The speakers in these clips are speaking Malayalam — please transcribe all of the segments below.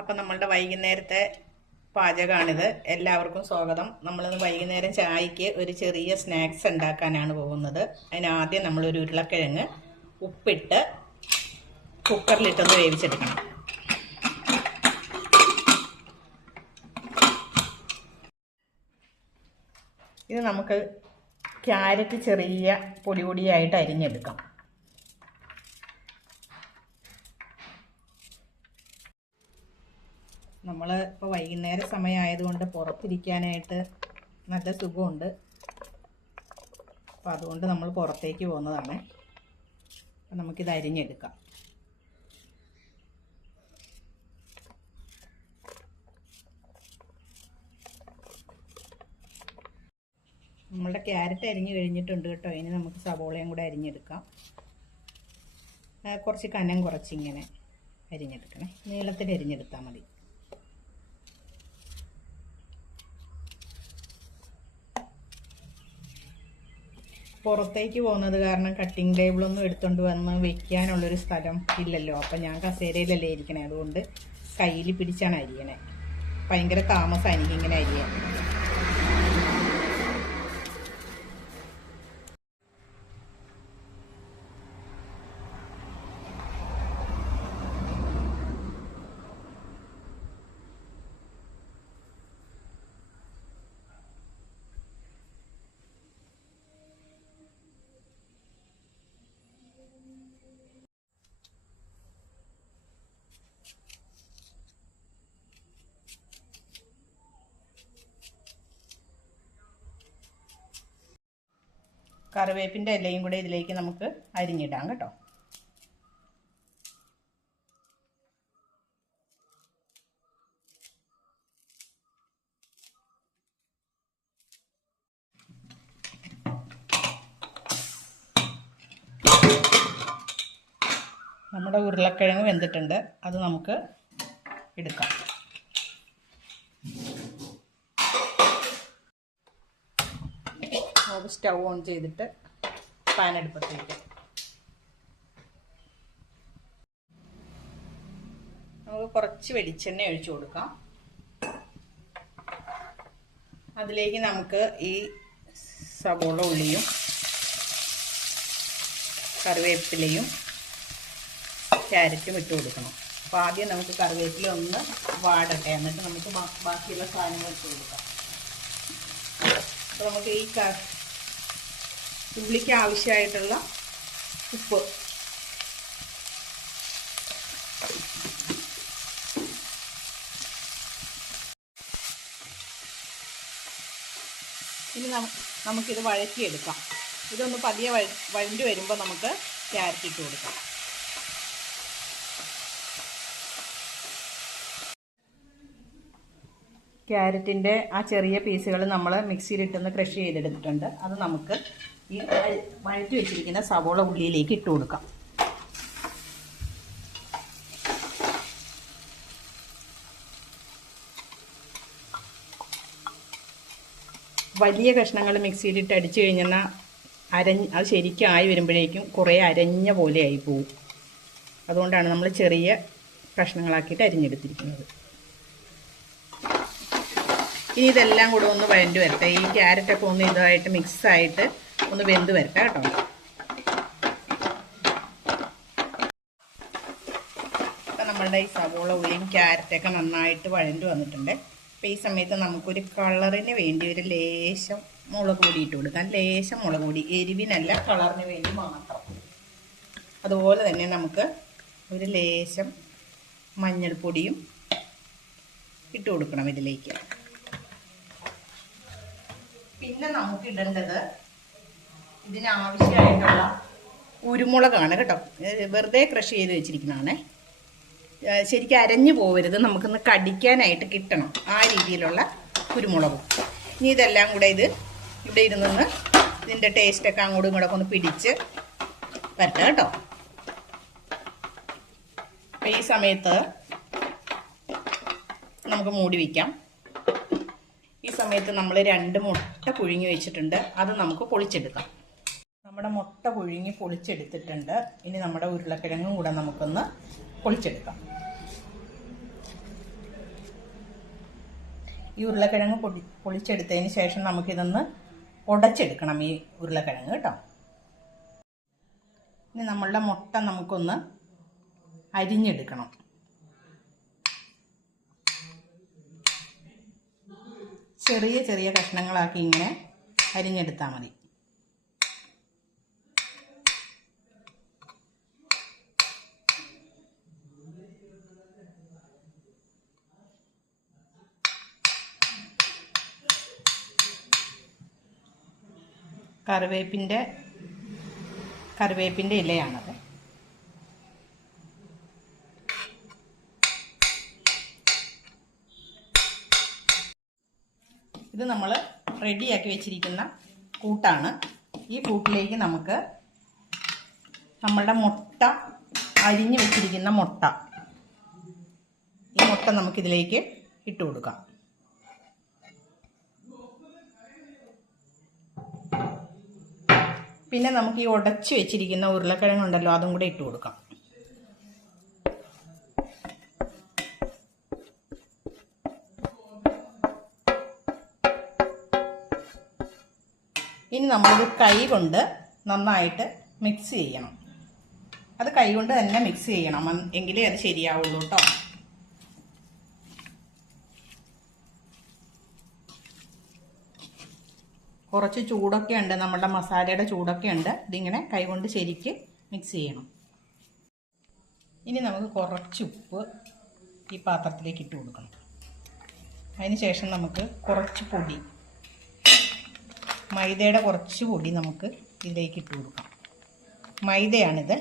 അപ്പം നമ്മളുടെ വൈകുന്നേരത്തെ പാചകമാണിത്. എല്ലാവർക്കും സ്വാഗതം. നമ്മളിന്ന് വൈകുന്നേരം ചായക്ക് ഒരു ചെറിയ സ്നാക്സ് ഉണ്ടാക്കാനാണ് പോകുന്നത്. അതിനാദ്യം നമ്മളൊരു ഉരുളക്കിഴങ്ങ് ഉപ്പിട്ട് കുക്കറിലിട്ടൊന്ന് വേവിച്ചെടുക്കണം. ഇത് നമുക്ക് ക്യാരറ്റ് ചെറിയ പൊടി പൊടിയായിട്ട് അരിഞ്ഞെടുക്കാം. നമ്മൾ ഇപ്പോൾ വൈകുന്നേര സമയമായതുകൊണ്ട് പുറത്തിരിക്കാനായിട്ട് നല്ല സുഖമുണ്ട്. അപ്പോൾ അതുകൊണ്ട് നമ്മൾ പുറത്തേക്ക് പോകുന്നതാണ്. അപ്പോൾ നമുക്കിത് അരിഞ്ഞെടുക്കാം. നമ്മളുടെ ക്യാരറ്റ് അരിഞ്ഞ് കഴിഞ്ഞിട്ടുണ്ട് കേട്ടോ. ഇനി നമുക്ക് സവോളയും കൂടെ അരിഞ്ഞെടുക്കാം. കുറച്ച് കനം കുറച്ചിങ്ങനെ അരിഞ്ഞെടുക്കണേ. നീളത്തിൽ അരിഞ്ഞെടുത്താൽ മതി. പുറത്തേക്ക് പോകുന്നത് കാരണം കട്ടിങ് ടേബിളൊന്നും എടുത്തുകൊണ്ട് വന്ന് വെക്കാനുള്ളൊരു സ്ഥലം ഇല്ലല്ലോ. അപ്പം ഞാൻ കസേരയിലല്ലേ ഇരിക്കണേ, അതുകൊണ്ട് കയ്യിൽ പിടിച്ചാണ് അരിയണേ. ഭയങ്കര താമസമാണ് എനിക്കിങ്ങനെ അരിയാൻ. കറിവേപ്പിൻ്റെ ഇലയും കൂടെ ഇതിലേക്ക് നമുക്ക് അരിഞ്ഞിടാം കേട്ടോ. നമ്മുടെ ഉരുളക്കിഴങ്ങ് വെന്തിട്ടുണ്ട്, അത് നമുക്ക് എടുക്കാം. സ്റ്റൗ ഓൺ ചെയ്തിട്ട് പാൻ അടുപ്പത്തേക്ക് നമുക്ക് കുറച്ച് വെളിച്ചെണ്ണ ഒഴിച്ചു കൊടുക്കാം. അതിലേക്ക് നമുക്ക് ഈ സവോള ഉള്ളിയും കറിവേപ്പിലയും ക്യാരറ്റും ഇട്ട് കൊടുക്കണം. അപ്പോൾ ആദ്യം നമുക്ക് കറിവേപ്പില ഒന്ന് വാടട്ടെ, എന്നിട്ട് നമുക്ക് ബാക്കിയുള്ള സാധനങ്ങൾ ഇട്ട് കൊടുക്കാം. അപ്പോൾ നമുക്ക് ഈ ഉള്ളിക്ക് ആവശ്യമായിട്ടുള്ള ഉപ്പ്, ഇനി നമുക്കിത് വഴറ്റിയെടുക്കാം. ഇതൊന്ന് പതിയെ വഴണ്ടി വരുമ്പോൾ നമുക്ക് ക്യാരറ്റ് ഇട്ട് കൊടുക്കാം. ക്യാരറ്റിൻ്റെ ആ ചെറിയ പീസുകൾ നമ്മൾ മിക്സിയിലിട്ടൊന്ന് ക്രഷ് ചെയ്തെടുത്തിട്ടുണ്ട്. അത് നമുക്ക് ഈ വഴറ്റി വെച്ചിരിക്കുന്ന സവോള ഉള്ളിയിലേക്ക് ഇട്ട് കൊടുക്കാം. വലിയ കഷ്ണങ്ങൾ മിക്സിയിലിട്ട് അടിച്ചു കഴിഞ്ഞാൽ അത് ശരിക്കും ആയി വരുമ്പോഴേക്കും കുറേ അരഞ്ഞ പോലെ ആയി പോവും. അതുകൊണ്ടാണ് നമ്മൾ ചെറിയ കഷ്ണങ്ങളാക്കിയിട്ട് അരിഞ്ഞെടുത്തിരിക്കുന്നത്. ഇനി ഇതെല്ലാം കൂടെ ഒന്ന് വഴണ്ടി വരട്ടെ. ഈ ക്യാരറ്റൊക്കെ ഒന്ന് ഇതായിട്ട് മിക്സായിട്ട് ഒന്ന് വെന്ത് വരട്ടെ കേട്ടോ. ഇപ്പം നമ്മളുടെ ഈ സവോള ഉള്ളിയും ക്യാരറ്റൊക്കെ നന്നായിട്ട് വഴണ്ടി വന്നിട്ടുണ്ട്. അപ്പം ഈ സമയത്ത് നമുക്കൊരു കളറിന് വേണ്ടി ഒരു ലേശം മുളക് പൊടി ഇട്ട് കൊടുക്കാം. ലേശം മുളക് പൊടി, എരിവിനല്ല, കളറിന് വേണ്ടി മാത്രം. അതുപോലെ തന്നെ നമുക്ക് ഒരു ലേശം മഞ്ഞൾപ്പൊടിയും ഇട്ട് കൊടുക്കണം ഇതിലേക്ക്. പിന്നെ നമുക്ക് ഇടേണ്ടത് ഇതിനാവശ്യമായിട്ടുള്ള കുരുമുളകാണ് കേട്ടോ. വെറുതെ ക്രഷ് ചെയ്ത് വെച്ചിരിക്കുന്നതാണേ. ശരിക്കും അരഞ്ഞു പോകരുത്, നമുക്കൊന്ന് കടിക്കാനായിട്ട് കിട്ടണം. ആ രീതിയിലുള്ള കുരുമുളകും. ഇനി ഇതെല്ലാം കൂടെ ഇവിടെ ഇരുന്ന് ഇതിൻ്റെ ടേസ്റ്റൊക്കെ അങ്ങോട്ടും ഇങ്ങോട്ടൊക്കെ ഒന്ന് പിടിച്ച് വരട്ടെ കേട്ടോ. അപ്പം ഈ സമയത്ത് നമുക്ക് മൂടി വയ്ക്കാം. ഈ സമയത്ത് നമ്മൾ 2 മുട്ട പുഴുങ്ങി വെച്ചിട്ടുണ്ട്, അത് നമുക്ക് പൊളിച്ചെടുക്കാം. നമ്മുടെ മുട്ട പുഴുങ്ങി പൊളിച്ചെടുത്തിട്ടുണ്ട്. ഇനി നമ്മുടെ ഉരുളക്കിഴങ്ങും കൂടെ നമുക്കൊന്ന് പൊളിച്ചെടുക്കാം. ഈ ഉരുളക്കിഴങ്ങ് പൊളിച്ചെടുത്തതിന് ശേഷം നമുക്കിതൊന്ന് ഉടച്ചെടുക്കണം, ഈ ഉരുളക്കിഴങ്ങ് കേട്ടോ. ഇനി നമ്മളുടെ മുട്ട നമുക്കൊന്ന് അരിഞ്ഞെടുക്കണം. ചെറിയ ചെറിയ കഷ്ണങ്ങളാക്കി ഇങ്ങനെ അരിഞ്ഞെടുത്താൽ മതി. കറിവേപ്പിൻ്റെ ഇലയാണത്. ഇത് നമ്മൾ റെഡിയാക്കി വെച്ചിരിക്കുന്ന കൂട്ടാണ്. ഈ കൂട്ടിലേക്ക് നമുക്ക് നമ്മളുടെ മുട്ട, അരിഞ്ഞു വെച്ചിരിക്കുന്ന മുട്ട, ഈ മുട്ട നമുക്കിതിലേക്ക് ഇട്ട് കൊടുക്കാം. പിന്നെ നമുക്ക് ഈ ഉടച്ച് വെച്ചിരിക്കുന്ന ഉരുളക്കിഴങ്ങുണ്ടല്ലോ, അതും കൂടെ ഇട്ട് കൊടുക്കാം. ഇനി നമ്മളിത് കൈ കൊണ്ട് നന്നായിട്ട് മിക്സ് ചെയ്യണം. അത് കൈ കൊണ്ട് തന്നെ മിക്സ് ചെയ്യണം, എങ്കിലേ അത് ശരിയാവുള്ളൂ കേട്ടോ. കുറച്ച് ചൂടൊക്കെ ഉണ്ട്, നമ്മുടെ മസാലയുടെ ചൂടൊക്കെ ഉണ്ട്. ഇതിങ്ങനെ കൈകൊണ്ട് ശരിക്ക് മിക്സ് ചെയ്യണം. ഇനി നമുക്ക് കുറച്ച് ഉപ്പ് ഈ പാത്രത്തിലേക്ക് ഇട്ട് കൊടുക്കണം. അതിന് ശേഷം നമുക്ക് കുറച്ച് പൊടി, മൈദയുടെ കുറച്ച് പൊടി നമുക്ക് ഇതിലേക്ക് ഇട്ട് കൊടുക്കാം. മൈദയാണിത്,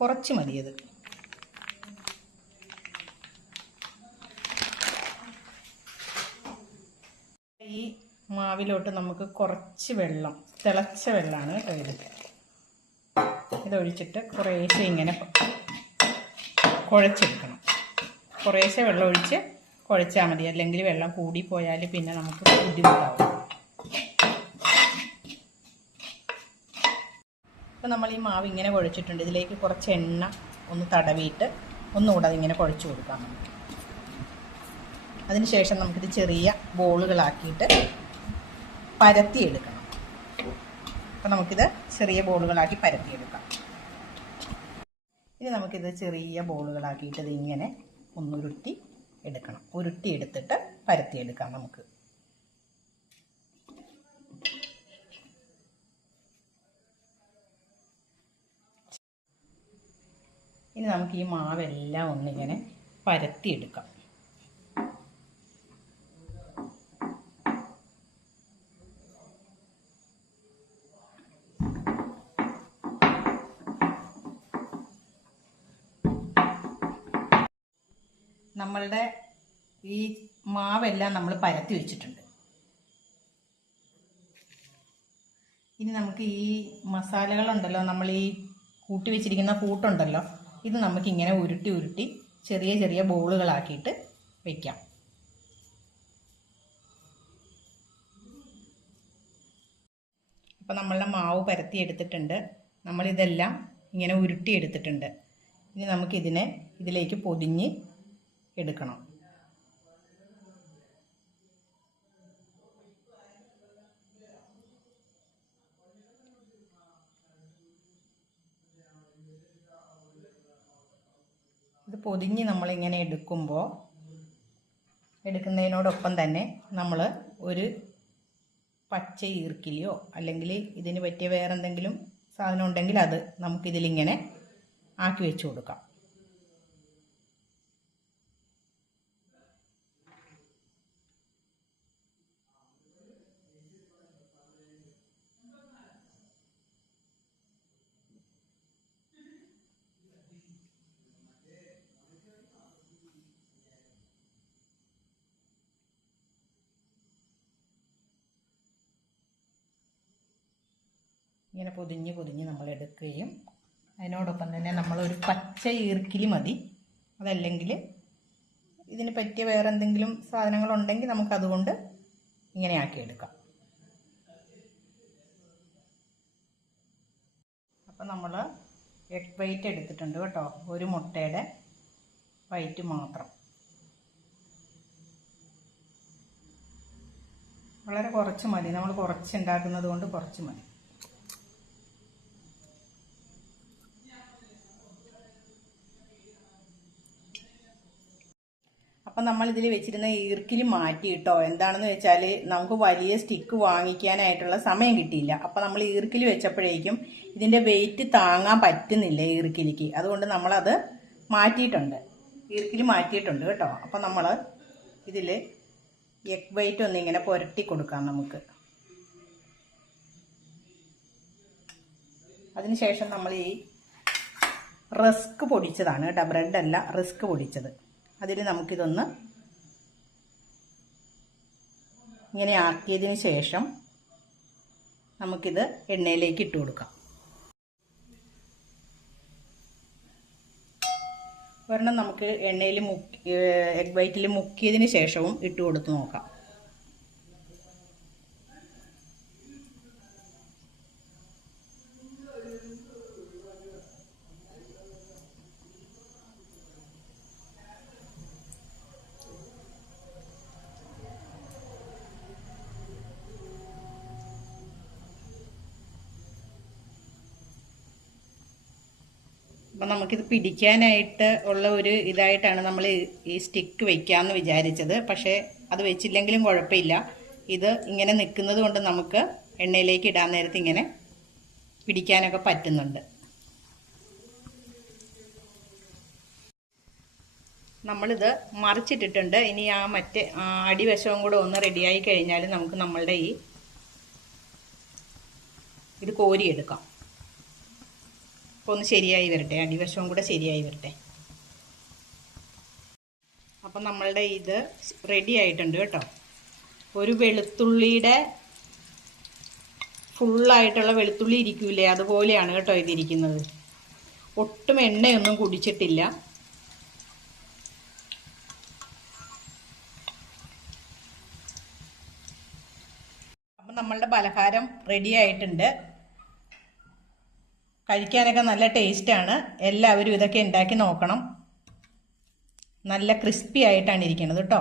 കുറച്ച് മതിയത്. ഈ മാവിലോട്ട് നമുക്ക് കുറച്ച് വെള്ളം, തിളച്ച വെള്ളമാണ് കേട്ടോ ഇതൊഴിച്ചിട്ട് കുറേശ്ശെ ഇങ്ങനെ കുഴച്ചെടുക്കണം. കുറേശ്ശെ വെള്ളം ഒഴിച്ച് കുഴച്ചാൽ മതി, അല്ലെങ്കിൽ വെള്ളം കൂടിപ്പോയാൽ പിന്നെ നമുക്ക് ബുദ്ധിമുട്ടാവും. അപ്പോൾ നമ്മൾ ഈ മാവ് ഇങ്ങനെ കുഴച്ചിട്ടുണ്ട്. ഇതിലേക്ക് കുറച്ച് എണ്ണ ഒന്ന് തടവിയിട്ട് ഒന്നുകൂടെ അതിങ്ങനെ കുഴച്ച് കൊടുക്കാം നമുക്ക്. അതിനുശേഷം നമുക്കിത് ചെറിയ ബോളുകളാക്കിയിട്ട് പരത്തിയെടുക്കണം. അപ്പോൾ നമുക്കിത് ചെറിയ ബോളുകളാക്കി പരത്തിയെടുക്കാം. ഇനി നമുക്കിത് ചെറിയ ബോളുകളാക്കിയിട്ട് ഇതിങ്ങനെ ഒന്നുരുട്ടി എടുക്കണം. ഉരുട്ടി എടുത്തിട്ട് പരത്തിയെടുക്കാം നമുക്ക്. ഇനി നമുക്ക് ഈ മാവെല്ലാം ഒന്നിങ്ങനെ പരത്തിയെടുക്കാം. നമ്മളുടെ ഈ മാവെല്ലാം നമ്മൾ പരത്തി വെച്ചിട്ടുണ്ട്. ഇനി നമുക്ക് ഈ മസാലകളുണ്ടല്ലോ, നമ്മൾ ഈ കൂട്ടി വെച്ചിരിക്കുന്ന കൂട്ടുണ്ടല്ലോ, ഇത് നമുക്കിങ്ങനെ ഉരുട്ടി ഉരുട്ടി ചെറിയ ചെറിയ ബോളുകളാക്കിയിട്ട് വയ്ക്കാം. അപ്പോൾ നമ്മളുടെ മാവ് പരത്തി എടുത്തിട്ടുണ്ട്. നമ്മളിതെല്ലാം ഇങ്ങനെ ഉരുട്ടി എടുത്തിട്ടുണ്ട്. ഇനി നമുക്കിതിനെ ഇതിലേക്ക് പൊതിഞ്ഞ് എടുക്കണം. ഇത് പൊതിഞ്ഞ് നമ്മളിങ്ങനെ എടുക്കുന്നതിനോടൊപ്പം തന്നെ നമ്മൾ ഒരു പച്ച ഈർക്കിലിയോ അല്ലെങ്കിൽ ഇതിന് പറ്റിയ വേറെ എന്തെങ്കിലും സാധനം ഉണ്ടെങ്കിൽ അത് നമുക്കിതിലിങ്ങനെ ആക്കി വെച്ച് കൊടുക്കാം. ഇങ്ങനെ പൊതിഞ്ഞ് പൊതിഞ്ഞ് നമ്മൾ എടുക്കുകയും അതിനോടൊപ്പം തന്നെ നമ്മളൊരു പച്ച ഈർക്കിലി മതി. അതല്ലെങ്കിൽ ഇതിന് പറ്റിയ വേറെ എന്തെങ്കിലും സാധനങ്ങളുണ്ടെങ്കിൽ നമുക്കതുകൊണ്ട് ഇങ്ങനെ ആക്കിയെടുക്കാം. അപ്പം നമ്മൾ എഗ് വൈറ്റ് എടുത്തിട്ടുണ്ട് കേട്ടോ, ഒരു മുട്ടയുടെ വൈറ്റ് മാത്രം. വളരെ കുറച്ച് മതി, നമ്മൾ കുറച്ച് ഉണ്ടാക്കുന്നത് കൊണ്ട് കുറച്ച് മതി. അപ്പം നമ്മൾ ഇതിൽ വെച്ചിരുന്ന ഈർക്കിൽ മാറ്റി കേട്ടോ. എന്താണെന്ന് വെച്ചാൽ നമുക്ക് വലിയ സ്റ്റിക്ക് വാങ്ങിക്കാനായിട്ടുള്ള സമയം കിട്ടിയില്ല. അപ്പം നമ്മൾ ഈർക്കിൽ വെച്ചപ്പോഴേക്കും ഇതിൻ്റെ വെയിറ്റ് താങ്ങാൻ പറ്റുന്നില്ല ഈർക്കിലിക്ക്. അതുകൊണ്ട് നമ്മളത് മാറ്റിയിട്ടുണ്ട്, ഈർക്കിൽ മാറ്റിയിട്ടുണ്ട് കേട്ടോ. അപ്പം നമ്മൾ ഇതിൽ എഗ് വൈറ്റ് ഒന്നിങ്ങനെ പുരട്ടി കൊടുക്കാം നമുക്ക്. അതിനുശേഷം നമ്മൾ ഈ റസ്ക് പൊടിച്ചതാണ് കേട്ടോ, ബ്രെഡല്ല, റസ്ക് പൊടിച്ചത്. അതിൽ നമുക്കിതൊന്ന് ഇങ്ങനെ ആക്കിയതിന് ശേഷം നമുക്കിത് എണ്ണയിലേക്ക് ഇട്ട് കൊടുക്കാം. ഒരെണ്ണം നമുക്ക് എണ്ണയിൽ എഗ് വൈറ്റിൽ മുക്കിയതിന് ശേഷവും ഇട്ട് കൊടുത്ത് നോക്കാം. അപ്പം നമുക്കിത് പിടിക്കാനായിട്ട് ഉള്ള ഒരു ഇതായിട്ടാണ് നമ്മൾ ഈ സ്റ്റിക്ക് വെക്കാമെന്ന് വിചാരിച്ചത്. പക്ഷേ അത് വെച്ചില്ലെങ്കിലും കുഴപ്പമില്ല. ഇത് ഇങ്ങനെ നിൽക്കുന്നത് കൊണ്ട് നമുക്ക് എണ്ണയിലേക്ക് ഇടാൻ നേരത്ത് ഇങ്ങനെ പിടിക്കാനൊക്കെ പറ്റുന്നുണ്ട്. നമ്മളിത് മറിച്ചിട്ടിട്ടുണ്ട്. ഇനി ആ മറ്റേ അടിവശവും കൂടെ ഒന്ന് റെഡിയായി കഴിഞ്ഞാൽ നമുക്ക് നമ്മളുടെ ഇത് കോരിയെടുക്കാം. അപ്പോൾ ഒന്ന് ശരിയായി വരട്ടെ, അടിവശവും കൂടെ ശരിയായി വരട്ടെ. അപ്പം നമ്മളുടെ ഇത് റെഡി ആയിട്ടുണ്ട് കേട്ടോ. ഒരു വെളുത്തുള്ളിയുടെ ഫുള്ളായിട്ടുള്ള വെളുത്തുള്ളി ഇരിക്കൂലേ, അതുപോലെയാണ് കേട്ടോ ഇതിരിക്കുന്നത്. ഒട്ടും എണ്ണയൊന്നും കുടിച്ചിട്ടില്ല. അപ്പം നമ്മളുടെ പലഹാരം റെഡി ആയിട്ടുണ്ട്. കഴിക്കാനൊക്കെ നല്ല ടേസ്റ്റാണ്. എല്ലാവരും ഇതൊക്കെ ഉണ്ടാക്കി നോക്കണം. നല്ല ക്രിസ്പി ആയിട്ടാണ് ഇരിക്കുന്നത് കേട്ടോ.